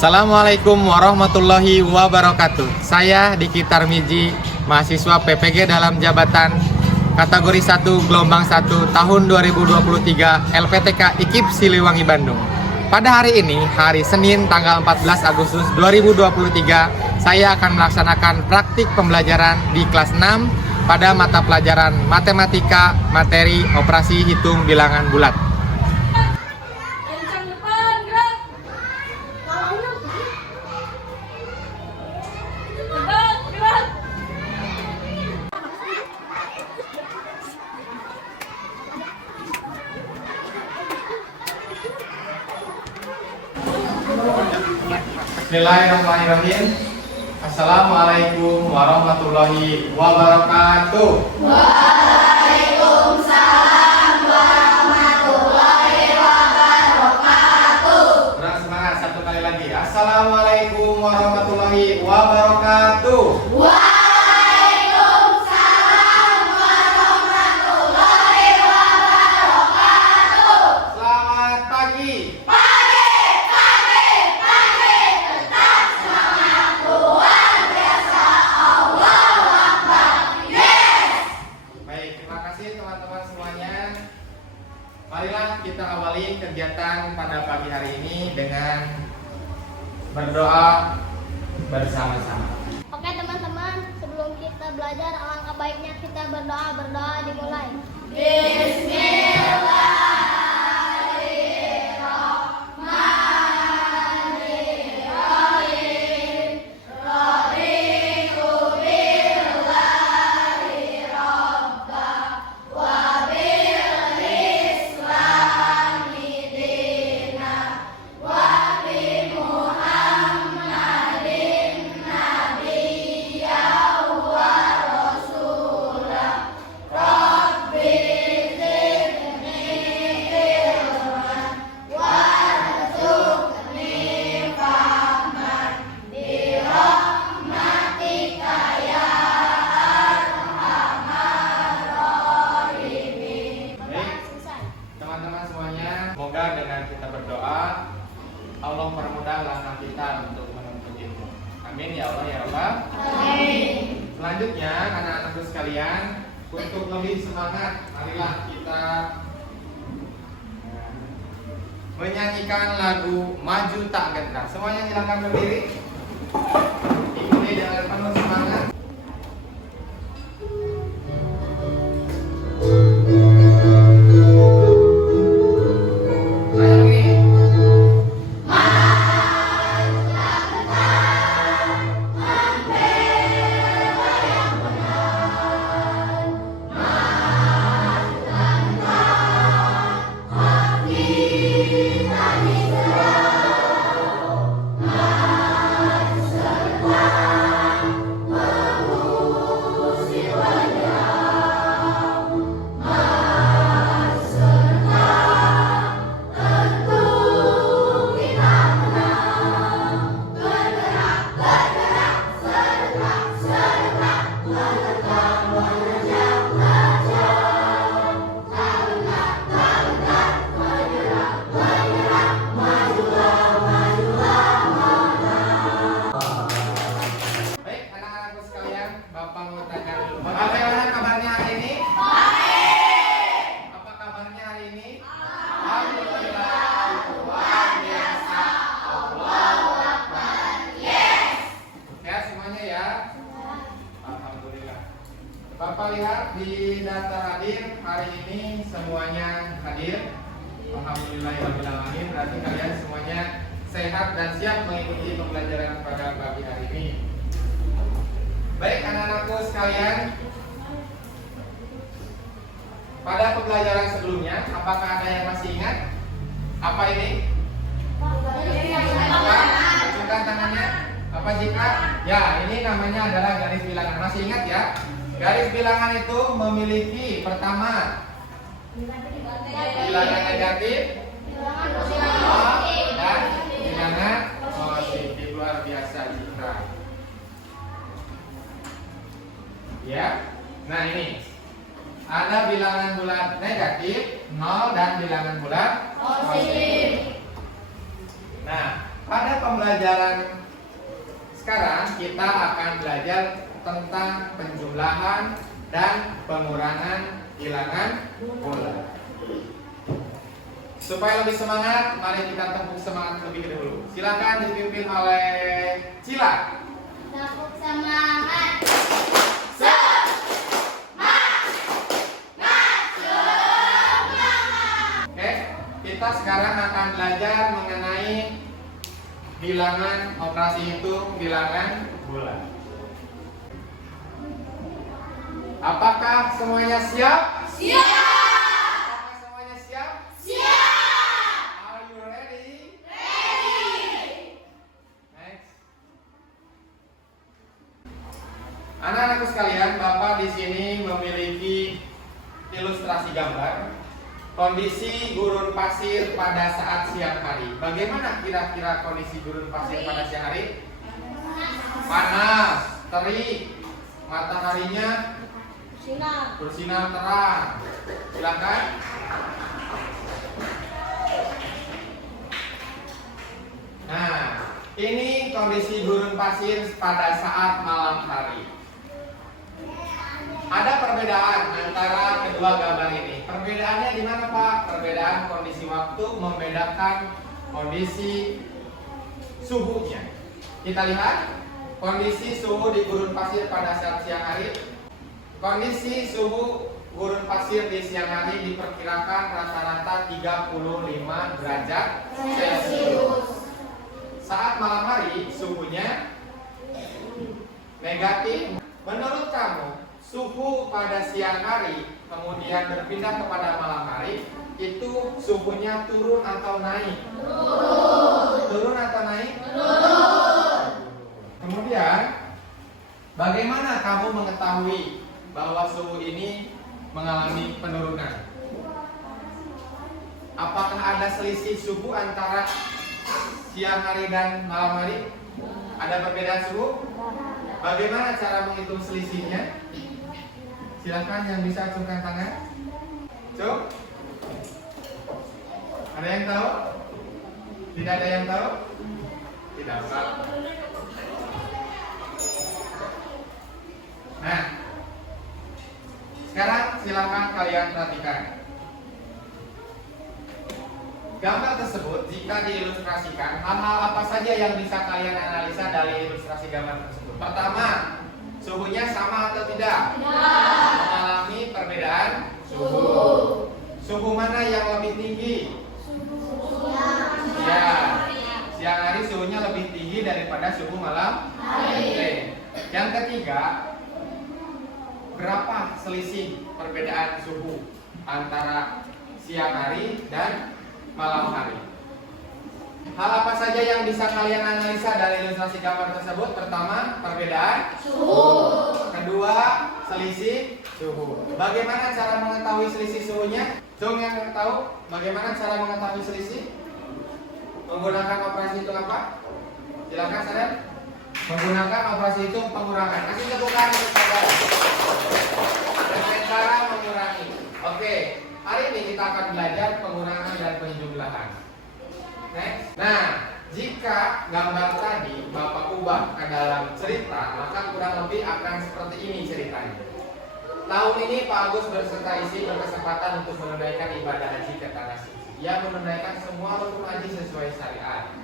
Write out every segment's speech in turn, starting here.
Assalamualaikum warahmatullahi wabarakatuh. Saya Diki Tarmiji, mahasiswa PPG dalam jabatan kategori 1 gelombang 1 tahun 2023 LPTK IKIP Siliwangi Bandung. Pada hari ini, hari Senin tanggal 14 Agustus 2023, saya akan melaksanakan praktik pembelajaran di kelas 6 pada mata pelajaran matematika materi operasi hitung bilangan bulat. Bismillahirrahmanirrahim. Assalamualaikum warahmatullahi wabarakatuh. Waalaikumsalam warahmatullahi wabarakatuh. Kurang semangat, satu kali lagi. Assalamualaikum warahmatullahi wabarakatuh. Waalaikumsalam warahmatullahi wabarakatuh. Selamat pagi. Tetap semangat, luar biasa, Allahu Akbar. Yes. Baik, terima kasih teman-teman semuanya. Marilah kita awali kegiatan pada pagi hari ini dengan berdoa bersama-sama. Oke teman-teman, sebelum kita belajar alangkah baiknya kita berdoa dimulai. Bismillahirrahmanirrahim. Raditu billahi rabba wa bil islami dina wa bi Muhammadin nabiyya wa rasulah. Rabbi zidni ilman warzuqni fahman birahmatika ya arhamar rahimin. Baik, Selesai. teman-teman semuanya, semoga dengan kita berdoa Allah mempermudah langkah kita untuk menuntut ilmu. Amin ya Allah ya Rabbal. Amin. Selanjutnya, anak-anakku sekalian, untuk lebih semangat, marilah kita menyanyikan lagu Maju Tak Gentar. Semuanya silakan berdiri. Ikuti dengan penuh semangat. Ayo ini. Baik, anak-anakku sekalian, Bapak mau tanya dulu. Bagaimana kabarnya hari ini? Baik. Apa kabarnya hari ini? Alhamdulillah, luar biasa. Allahu Akbar. Yes. Ya, semuanya ya. Alhamdulillah. Bapak lihat di daftar hadir hari ini semuanya hadir. Alhamdulillahirrahmanirrahim. Berarti kalian semuanya sehat dan siap mengikuti pembelajaran pada pagi hari ini. Baik anak-anakku sekalian, pada pembelajaran sebelumnya, apakah ada yang masih ingat? Apa ini? Apa? Acungkan tangannya. Apa jika? Ya, ini namanya adalah garis bilangan. Masih ingat ya? Garis bilangan itu memiliki pertama bilangan negatif, dan bilangan positif. Luar biasa Citra. Ya. Nah, ini ada bilangan bulat negatif 0 dan bilangan bulat positif. Nah, pada pembelajaran sekarang kita akan belajar tentang penjumlahan dan pengurangan bilangan bulan. Supaya lebih semangat, mari kita tepuk semangat lebih dahulu. Silakan dipimpin oleh Cila. Tepuk semangat. Oke, kita sekarang akan belajar mengenai bilangan operasi hitung bilangan bulan. Apakah semuanya siap? Siap. Apakah semuanya siap? Siap. Are you ready? Ready. Next. Anak-anakku sekalian, Bapak di sini memiliki ilustrasi gambar kondisi gurun pasir pada saat siang hari. Bagaimana kira-kira kondisi gurun pasir pada siang hari? Panas, terik, mataharinya bersinar terang. Silakan. Nah, ini kondisi gurun pasir pada saat malam hari. Ada perbedaan antara kedua gambar ini. Perbedaannya di mana, Pak? Perbedaan kondisi waktu membedakan kondisi suhunya. Kita lihat kondisi suhu di gurun pasir pada saat siang hari. Kondisi suhu gurun pasir di siang hari diperkirakan rata-rata 35 derajat Celcius. Saat malam hari suhunya negatif. Menurut kamu, suhu pada siang hari kemudian berpindah kepada malam hari, itu suhunya turun atau naik? Turun atau naik? Kemudian bagaimana kamu mengetahui bahwa suhu ini mengalami penurunan? Apakah ada selisih suhu antara siang hari dan malam hari? Ada perbedaan suhu? Bagaimana cara menghitung selisihnya? Silakan yang bisa acungkan tangan. Cuk? Ada yang tahu? Tidak ada yang tahu? Tidak usah. Nah, sekarang silakan kalian perhatikan. Gambar tersebut jika diilustrasikan, hal-hal apa saja yang bisa kalian analisa dari ilustrasi gambar tersebut? Pertama, suhunya sama atau tidak? Mengalami perbedaan suhu. Suhu mana yang lebih tinggi? Ya, siang hari suhunya lebih tinggi daripada suhu malam hari. Yang ketiga, berapa selisih perbedaan suhu antara siang hari dan malam hari? Hal apa saja yang bisa kalian analisa dari ilustrasi gambar tersebut? Pertama, perbedaan suhu. Kedua, selisih suhu. Bagaimana cara mengetahui selisih suhunya? Jong yang tahu bagaimana cara mengetahui selisih? Menggunakan operasi hitung apa? Silakan sadar. Menggunakan operasi hitung pengurangan. Kasih tepukan untuk sadar. Dengan cara mengurangi. Oke, hari ini kita akan belajar pengurangan dan penjumlahan. Next. Nah, jika gambar tadi Bapak ubah ke dalam cerita, maka kurang lebih akan seperti ini ceritanya. Tahun ini Pak Agus berserta istri berkesempatan untuk menunaikan ibadah haji ke tanah suci. Ia menunaikan semua rukun haji sesuai syariat.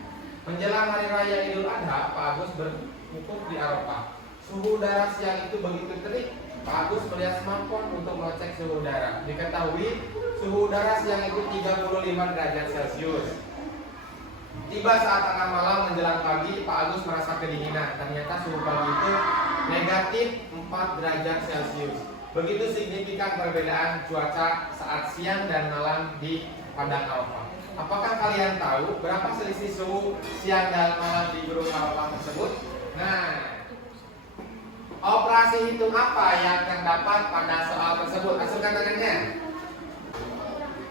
Menjelang hari raya Idul Adha, Pak Agus berwukuf di Arafah. Suhu udara siang itu begitu terik, Pak Agus melihat smartphone untuk mengecek suhu udara. Diketahui suhu udara siang itu 35 derajat Celcius. Tiba saat tengah malam menjelang pagi, Pak Agus merasa kedinginan. Ternyata suhu pagi itu negatif 4 derajat Celcius. Begitu signifikan perbedaan cuaca saat siang dan malam di Padang Arafah. Apakah kalian tahu berapa selisih suhu siang dan malam di Gunung Arafah tersebut? Nah, operasi hitung apa yang terdapat pada soal tersebut? Hasilkan tangannya.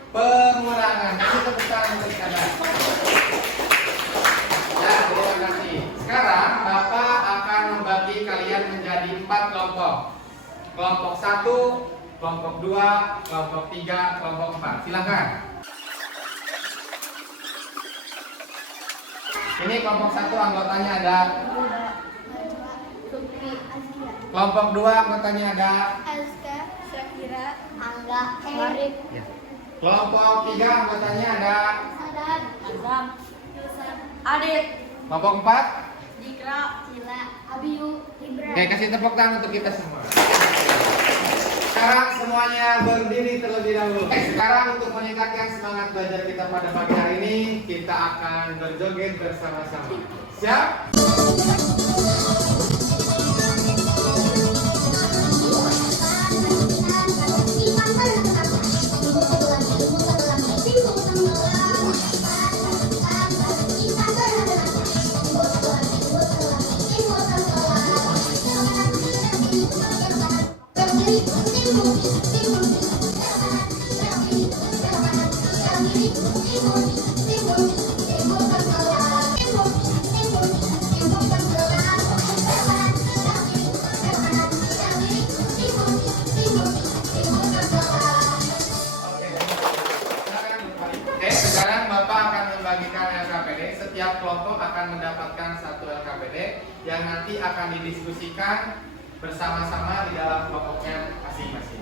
Pengurangan. Kasih tepuk tangan untuk kalian. Ya, terima kasih. Sekarang Bapak akan membagi kalian menjadi 4 kelompok. Kelompok 1, kelompok 2, kelompok 3, kelompok 4. Silakan. Oke, Ini kelompok 1 anggotanya ada. Lutfi, Azkia, Kelompok 2 anggotanya ada. Azka, Syakira, Angga, Arif, Kelompok 3 anggotanya ada. Sadad, Azam, Yusan, Adit, Kelompok 4. Dikra, Cila, Abiyu, Ibra. Oke, kasih tepuk tangan untuk kita semua. Sekarang semuanya berdiri terlebih dahulu. Sekarang untuk meningkatkan semangat belajar kita pada pagi hari ini, kita akan berjoget bersama-sama. Siap? Oke, sekarang Bapak akan membagikan LKPD. Setiap kelompok akan mendapatkan satu LKPD yang nanti akan didiskusikan bersama-sama di dalam kelompoknya masing-masing.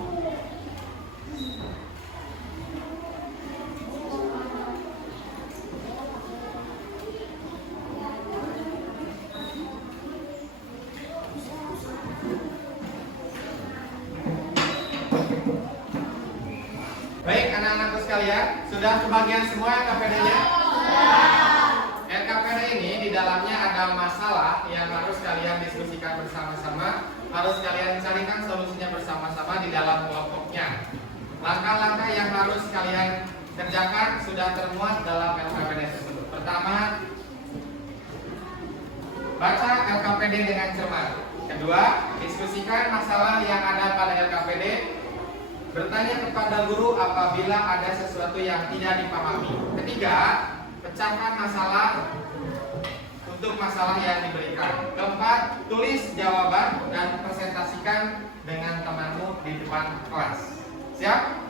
Baik, anak-anakku sekalian, sudah kebagian semua LKPD-nya? LKPD ini di dalamnya ada masalah yang harus kalian diskusikan bersama-sama, harus kalian carikan solusinya bersama-sama di dalam kelompoknya. Langkah-langkah yang harus kalian kerjakan sudah termuat dalam LKPD tersebut. Pertama, baca LKPD dengan cermat. Kedua, diskusikan masalah yang ada pada LKPD. Bertanya kepada guru apabila ada sesuatu yang tidak dipahami. Ketiga, pecahkan masalah untuk masalah yang diberikan. Keempat, tulis jawaban dan presentasikan dengan temanmu di depan kelas. Siap?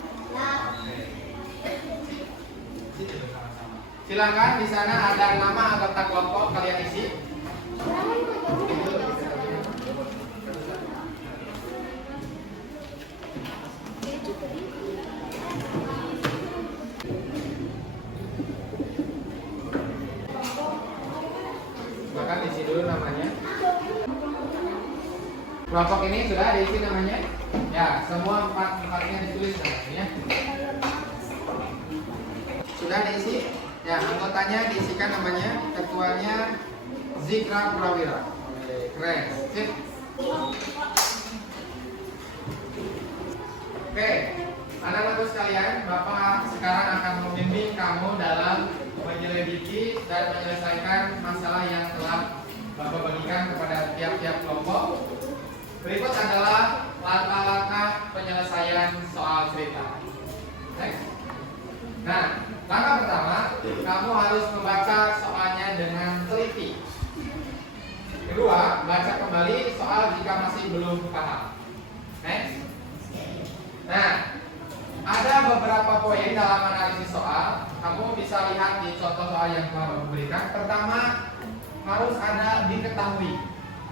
Silakan, di sana ada nama anggota kelompok, kalian isi. Maka isi dulu namanya. Kelompok ini sudah diisi namanya? Ya, semua empatnya ditulis namanya. Sudah diisi? Ya, anggotanya diisikan namanya. Ketuanya Zikra Prawira. Oke, keren. Sip. Oke, anak-anakku sekalian, Bapak sekarang akan membimbing kamu dalam menyelidiki dan menyelesaikan masalah yang telah Bapak bagikan kepada tiap-tiap kelompok. Berikut adalah langkah-langkah penyelesaian soal cerita. Next. Nah, langkah pertama, kamu harus membaca soalnya dengan teliti. Kedua, baca kembali soal jika masih belum paham. Next. Nah, ada beberapa poin dalam analisis soal. Kamu bisa lihat di contoh soal yang telah Bapak berikan. Pertama, harus ada diketahui.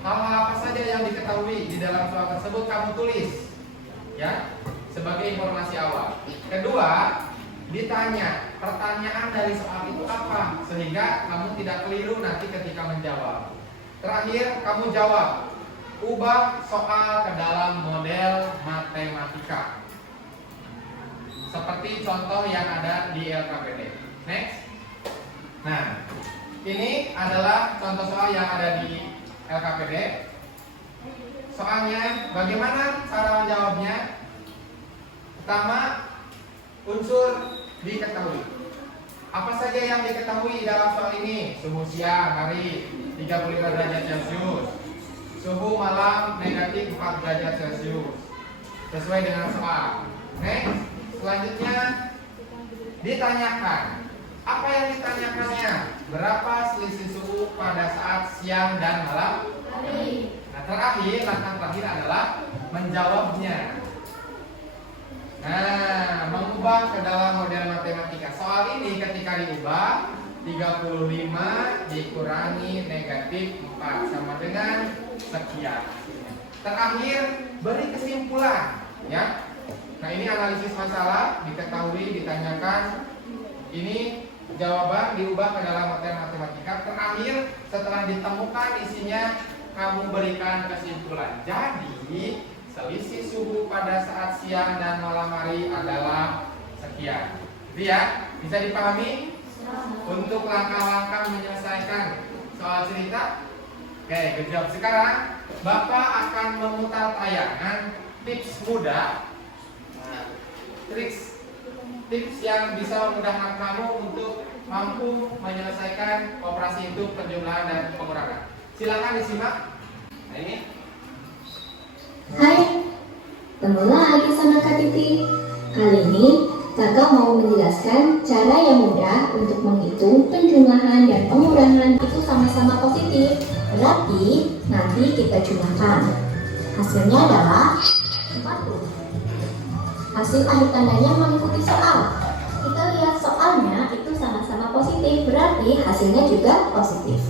Hal-hal apa saja yang diketahui di dalam soal tersebut kamu tulis, ya, sebagai informasi awal. Kedua, ditanya pertanyaan dari soal itu apa, sehingga kamu tidak keliru nanti ketika menjawab. Terakhir, kamu jawab. Ubah soal ke dalam model matematika, seperti contoh yang ada di LKPD. Next. Nah, ini adalah contoh soal yang ada di LKPD. Soalnya, bagaimana cara menjawabnya? Pertama, unsur diketahui. Apa saja yang diketahui dalam soal ini? Suhu siang hari 35 derajat Celcius, suhu malam negatif 4 derajat Celcius, sesuai dengan soal. Next. Selanjutnya ditanyakan. Apa yang ditanyakannya? Berapa selisih suhu pada saat siang dan malam hari? Nah, langkah terakhir adalah menjawabnya. Nah, mengubah ke dalam model matematika. Soal ini ketika diubah, 35 dikurangi negatif 4 sama dengan sekian. Terakhir, beri kesimpulan ya. Nah, ini analisis masalah, diketahui, ditanyakan. Ini jawaban diubah ke dalam materi matematika. Terakhir, setelah ditemukan isinya, kamu berikan kesimpulan. Jadi, selisih suhu pada saat siang dan malam hari adalah sekian. Itu ya, bisa dipahami? Untuk langkah-langkah menyelesaikan soal cerita. Oke, good job. Sekarang Bapak akan memutar tayangan tips mudah, tips yang bisa memudahkan kamu untuk mampu menyelesaikan operasi hitung, penjumlahan, dan pengurangan. Silakan disimak. Nah, ini. Hai, ketemu lagi sama Kak Titi. Kali ini Kakak mau menjelaskan cara yang mudah untuk menghitung penjumlahan dan pengurangan itu sama-sama positif. Berarti nanti kita jumlahkan. Hasilnya adalah 40. Hasil akhir tandanya mengikuti soal. Kita lihat soalnya itu sama-sama positif, berarti hasilnya juga positif.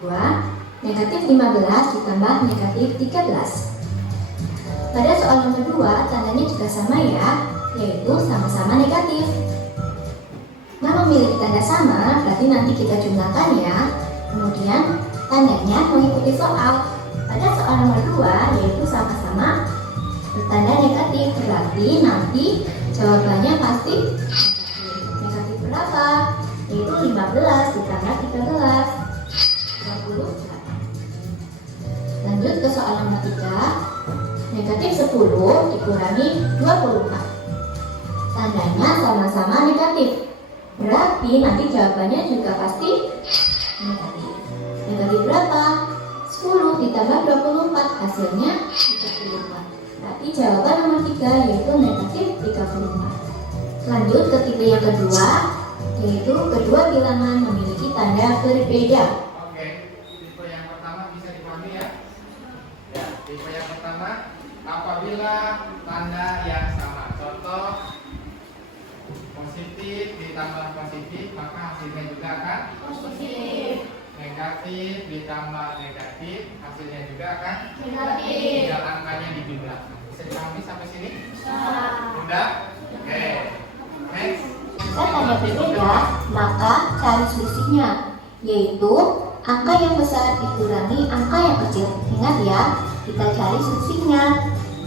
2. Negatif 15 ditambah negatif 13. Pada soal nomor 2, tandanya juga sama ya, yaitu sama-sama negatif. Nah, memiliki tanda sama, berarti nanti kita jumlahkan ya. Kemudian, tandanya mengikuti soal. Pada soal nomor 2, yaitu sama-sama bertanda negatif, berarti nanti jawabannya pasti negatif berapa? Yaitu 15 ditambah 13, 28. Lanjut ke soal nomor 3. Negatif 10 dikurangi 24. Tandanya sama-sama negatif. Berarti nanti jawabannya juga pasti negatif. Negatif berapa? 10 ditambah 24. Hasilnya 34. Berarti jawaban nomor 3 yaitu negatif 34. Lanjut ke tipe yang kedua, yaitu kedua bilangan memiliki tanda berbeda. Oke, tipe yang pertama bisa dipahami ya. Ya, tipe yang pertama apabila tanda yang sama. Contoh, positif ditambah positif, maka hasilnya juga akan Positif. negatif ditambah negatif, hasilnya juga akan Negatif. tinggal angkanya dijumlahkan. Bisa dipahami sampai sini? Nah. Mudah? Oke. Next. Jika tanda berbeda, maka cari selisihnya, yaitu angka yang besar dikurangi angka yang kecil. Ingat ya, kita cari selisihnya.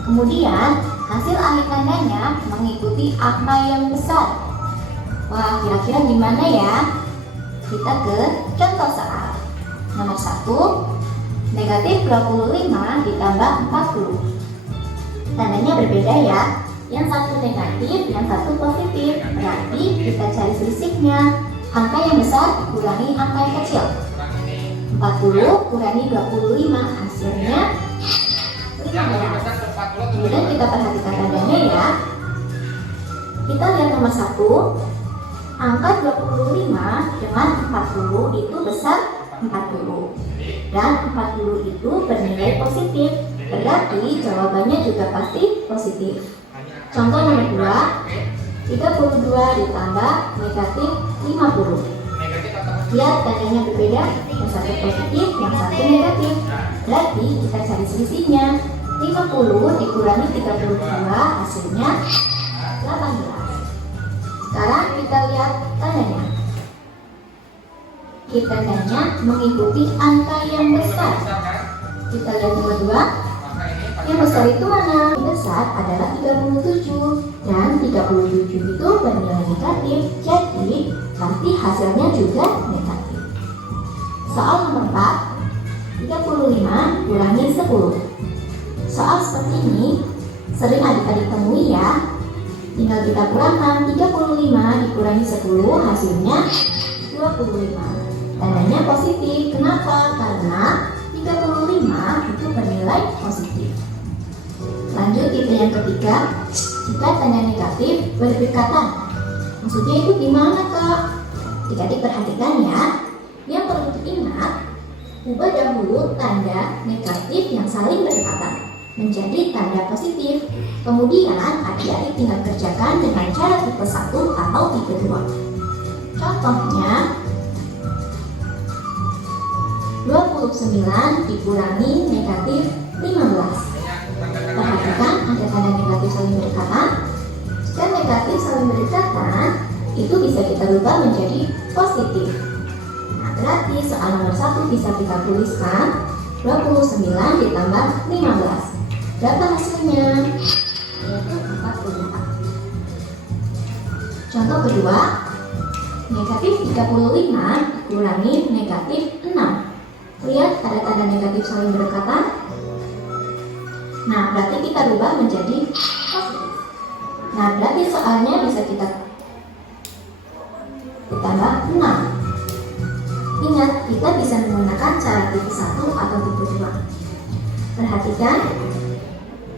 Kemudian, hasil akhir tandanya mengikuti angka yang besar. Wah, kira-kira gimana ya? Kita ke contoh soal. Nomor 1, negatif 25 ditambah 40. Tandanya berbeda ya. Yang satu negatif, yang satu positif. Berarti kita cari selisihnya. Angka yang besar dikurangi angka yang kecil. Kurang ini. 40 kurangi 25, hasilnya Yang lebih 15. besar ke 40 Kemudian kita perhatikan tandanya ya. Kita lihat nomor 1. Angka 25 dengan 40 itu besar 40. Dan 40 itu bernilai positif. Berarti jawabannya juga pasti positif. Contoh nomor 2, 32 ditambah negatif 50. Negatif atau positif? Lihat tandanya berbeda, yang satu positif, yang satu negatif. Berarti kita cari selisihnya. 50 dikurangi 32, hasilnya 18. Sekarang kita lihat tandanya. Tandanya mengikuti angka yang besar. Kita lihat nomor 2. Yang besar itu mana? Yang besar adalah 37 dan 37 itu bernilai negatif, jadi pasti hasilnya juga negatif. Soal nomor 4, 35 kurangi 10. Soal seperti ini sering adik-adik temui ya. Tinggal kita kurangkan, 35 dikurangi 10 hasilnya 25. Tandanya positif. Kenapa? Karena 35 itu bernilai positif. Lanjut tipe yang ketiga, jika tanda negatif berdekatan. Maksudnya itu gimana Kak? Adik-adik perhatikan ya. Yang perlu diingat, ubah dahulu tanda negatif yang saling berdekatan menjadi tanda positif. Kemudian adik-adik tinggal kerjakan dengan cara tipe 1 atau tipe 2. Contohnya, 29 dikurangi negatif 15. Perhatikan ada tanda negatif saling berdekatan. Jika negatif saling berdekatan, itu bisa kita rubah menjadi positif. Nah, berarti soal nomor 1 bisa kita tuliskan 29 ditambah 15. Berapa hasilnya? Yaitu 44. Contoh kedua, negatif 35 dikurangi negatif 6. Lihat ada tanda negatif saling berdekatan. Nah, berarti kita rubah menjadi positif. Nah, berarti soalnya bisa kita ditambah 6. Ingat, kita bisa menggunakan cara tipe 1 atau tipe 2. Perhatikan.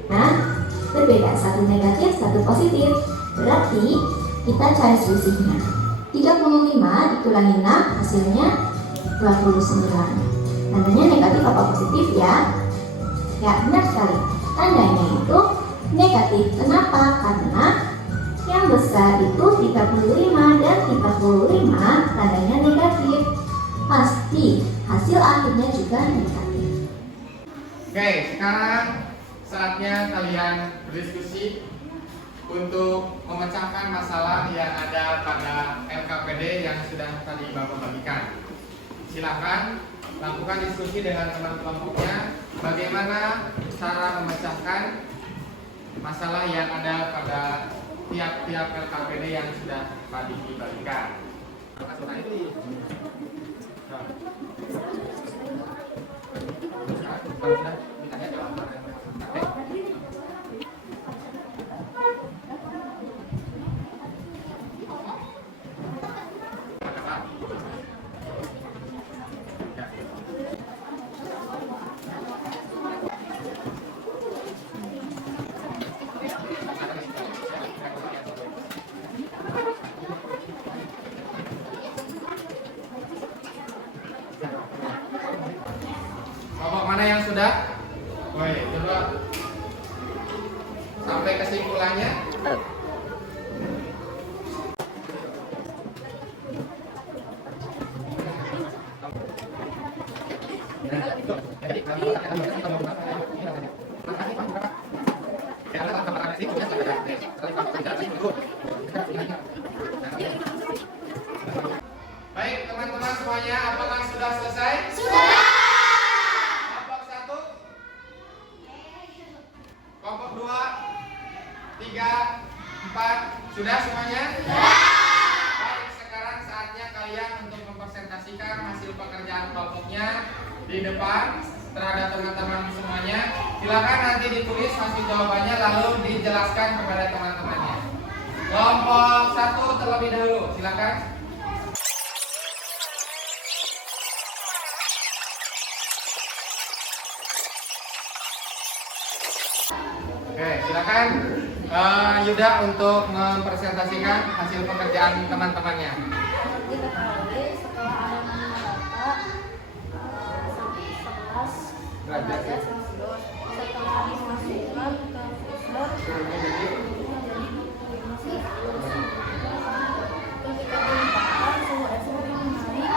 Nah, berbeda, satu negatif, satu positif. Berarti kita cari selisihnya. 35 dikurangi 6 hasilnya 29. Tandanya negatif apa positif ya? Ya, benar sekali. Tandanya itu negatif. Kenapa? Karena yang besar itu 35 dan 35 tandanya negatif. Pasti hasil akhirnya juga negatif. Oke, sekarang saatnya kalian berdiskusi untuk memecahkan masalah yang ada pada LKPD yang sudah tadi Bapak bagikan. Silakan lakukan diskusi dengan teman kelompoknya bagaimana cara memecahkan masalah yang ada pada tiap-tiap LKPD yang sudah tadi dibagikan. Kelompok mana yang sudah? Woi, coba sampai kesimpulannya. Baik, teman-teman semuanya, apakah sudah selesai? Sudah. Kelompok 1, kelompok 2, 3, 4, sudah semuanya? Sudah. Baik, sekarang saatnya kalian untuk mempresentasikan hasil pekerjaan kelompoknya di depan terhadap teman-teman semuanya. Silakan nanti ditulis hasil jawabannya lalu dijelaskan kepada teman-temannya. Kelompok 1 terlebih dahulu, silakan. Oke, silakan Yuda untuk mempresentasikan hasil pekerjaan teman-temannya. Diketahui setelah ada data 11 derajat Celcius, setelah dimasukkan ke freezer menjadi ketika diletakkan suhu es krim naik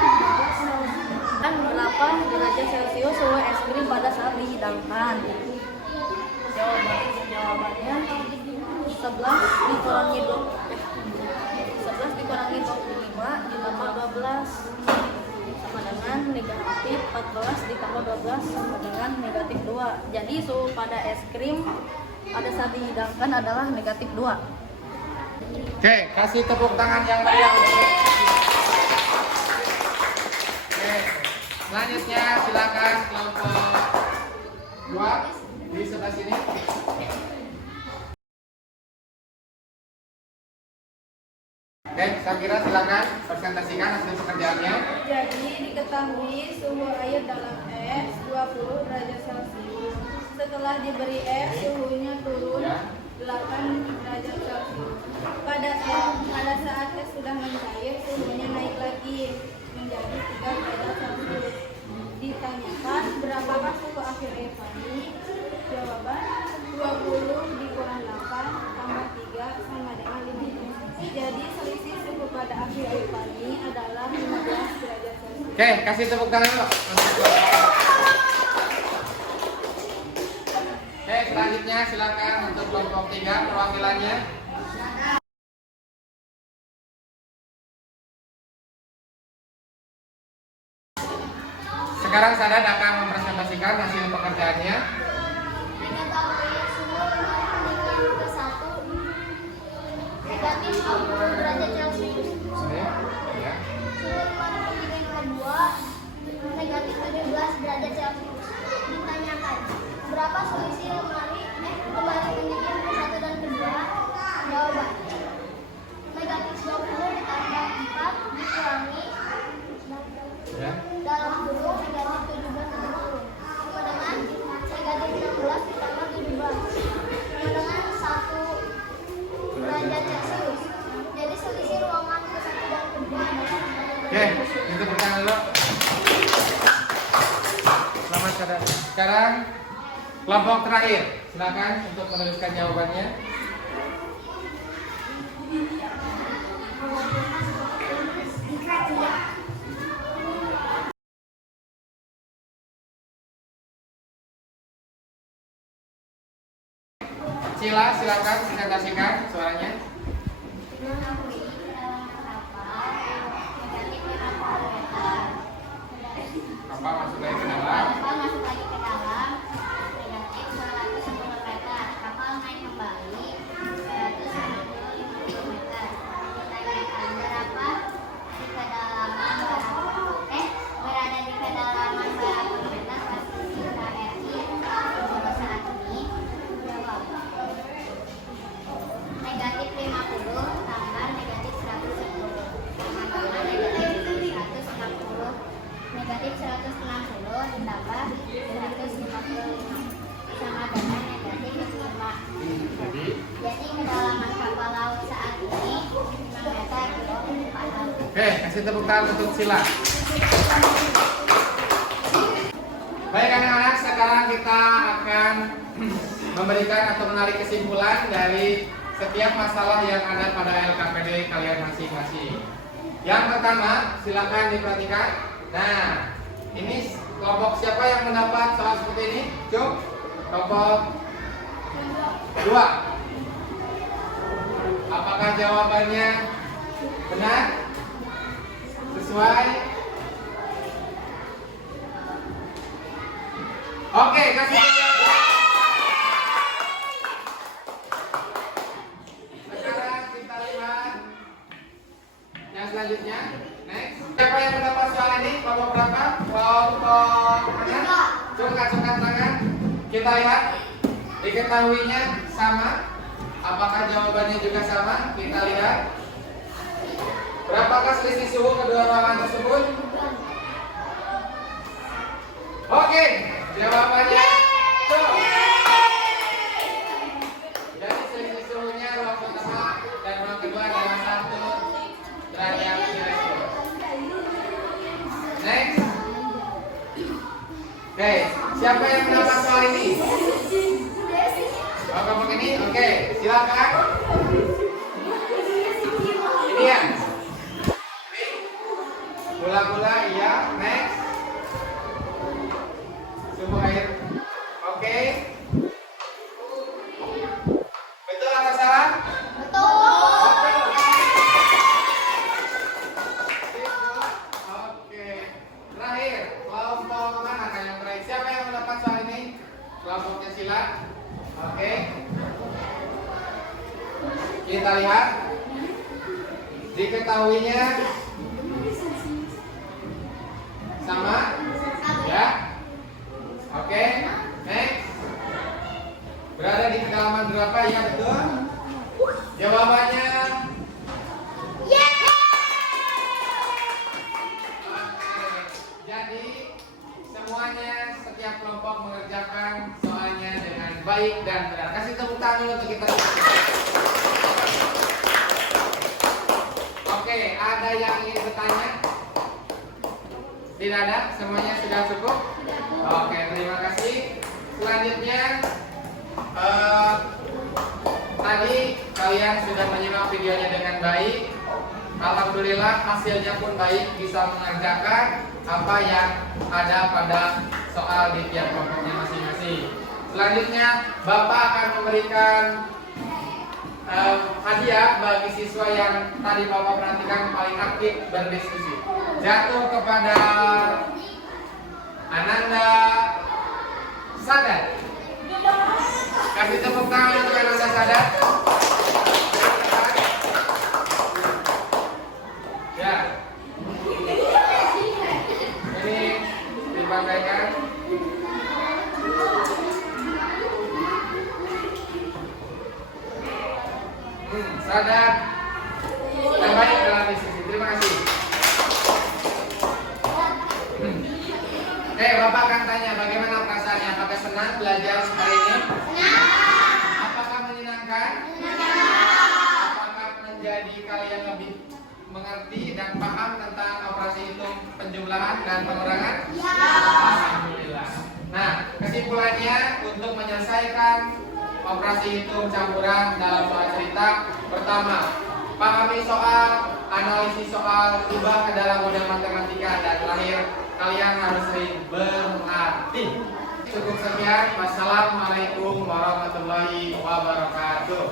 dan 8 derajat Celcius suhu es krim pada saat dihidangkan. Jawabannya 11 dikurangi 25 ditambah 12 sama dengan negatif 14 ditambah 12 sama dengan negatif 2. Jadi suhu pada es krim pada saat dihidangkan adalah negatif 2. Oke, kasih tepuk tangan yang meriah. Oke, selanjutnya silakan kelompok 2 di sebelah sini. Oke, saya kira silakan presentasikan hasil pekerjaannya. Jadi diketahui suhu air dalam es 20 derajat Celcius. Setelah diberi es, suhunya turun 8 derajat Celcius. Pada saat es sudah mencair, suhunya naik lagi menjadi 3 derajat Celcius. Ditanyakan berapakah suhu akhir air tadi? Jawaban 20 dikurang 8 tambah 3 sama dengan 5. Jadi selisih suhu pada akhir air tadi Oke, kasih tepuk tangan dulu. Oke, selanjutnya silakan untuk kelompok 3 perwakilannya. Sekarang Sadad akan mempresentasikan hasil pekerjaannya. Diketahui suhu lemari pendingin ke-1 negatif 60 derajat Celcius. Ya. Suhu lemari pendingin ke-2 negatif 17 derajat Celcius. Ditanyakan, berapa selisih lemari pendingin ke-1 dan ke-2? Jawaban, negatif 20 ditambah 4 dikurangi Ya. dalam kurung negatif 17 sama kurung. Sama dengan negatif 16 ditambah 17. Sama dengan 1 derajat Celcius. Jadi selisih ruangan ke-1 dan ke-2 adalah Oke, itu tepuk tangan dulu. Selamat Sadad. Sekarang kelompok terakhir, silakan untuk menuliskan jawabannya. Sila, silakan presentasikan suaranya. mengakui dalam kapal negatif 50 meter. Kapal masuk lagi ke dalam. Kapal masuk lagi ke dalam negatif 110 meter. Kapal naik kembali 195 meter. Ditanyakan berapa di kedalaman berada di kedalaman berapa meter posisi KRI saat ini? Jawab. Negatif 50 tambah negatif 110 sama dengan negatif 160. Negatif 160 ditambah 155 sama dengan negatif 5. Jadi kedalaman kapal laut saat ini 6 meter di bawah permukaan laut. Oke, kasih tepuk tangan untuk Sila. Baik anak-anak, sekarang kita akan memberikan atau menarik kesimpulan dari setiap masalah yang ada pada LKPD kalian masing-masing. Yang pertama, silakan diperhatikan. Nah, ini kelompok siapa yang mendapat soal seperti ini? Cuk, kelompok 2. Apakah jawabannya benar? Sesuai? Oke, kasih tepuk. Sekarang kita lihat yang selanjutnya. Next. Siapa yang mendapat soal ini? Kelompok berapa? Kelompok mana? Cungkat tangan. Kita lihat. Diketahuinya sama. Apakah jawabannya juga sama? Kita lihat. Berapakah selisih suhu kedua ruangan tersebut? Oke, jawabannya tuh. Jadi selisih suhunya ruang pertama dan ruang kedua adalah 1 derajat Celcius. Next. Oke, siapa yang mendapat soal ini? Oh, kelompok ini? Oke, silakan. Ini ya. Gula-gula, iya. Next. Suhu air. Oke. Betul atau salah? Betul. Oke. Terakhir, kelompok mana kan yang terakhir? Siapa yang mendapat soal ini? Kelompoknya Sila. Oke. Kita lihat. Diketahuinya sama? Ya. Oke. Next. Berada di kedalaman berapa? Ya betul. Jawabannya jadi semuanya setiap kelompok mengerjakan soalnya dengan baik dan benar. Kasih tepuk tangan untuk kita. Oke, ada yang ingin bertanya? Tidak ada? Semuanya sudah cukup? Oke, terima kasih. Selanjutnya tadi kalian sudah menyimak videonya dengan baik. Alhamdulillah hasilnya pun baik, bisa mengerjakan. apa yang ada pada soal di tiap kelompoknya masing-masing. Selanjutnya, Bapak akan memberikan hadiah bagi siswa yang tadi Bapak perhatikan paling aktif berdiskusi. Jatuh kepada Ananda Sadar. Kasih tepuk tangan untuk Ananda Sadar. Ya. Ini dipakaikan. Sadar terbaik dalam diskusi. Terima kasih. Bapak akan tanya bagaimana perasaannya? Apakah senang belajar hari ini? Senang. Apakah menyenangkan? Menyenangkan. Apakah menjadi kalian lebih mengerti dan paham tentang operasi hitung penjumlahan dan pengurangan? Ya. Alhamdulillah. Nah, kesimpulannya untuk menyelesaikan operasi hitung campuran dalam soal cerita, pertama, pahami soal, analisis soal, ubah ke dalam model matematika, dan terakhir, kalian harus sering berlatih. Cukup sekian. Wassalamualaikum warahmatullahi wabarakatuh.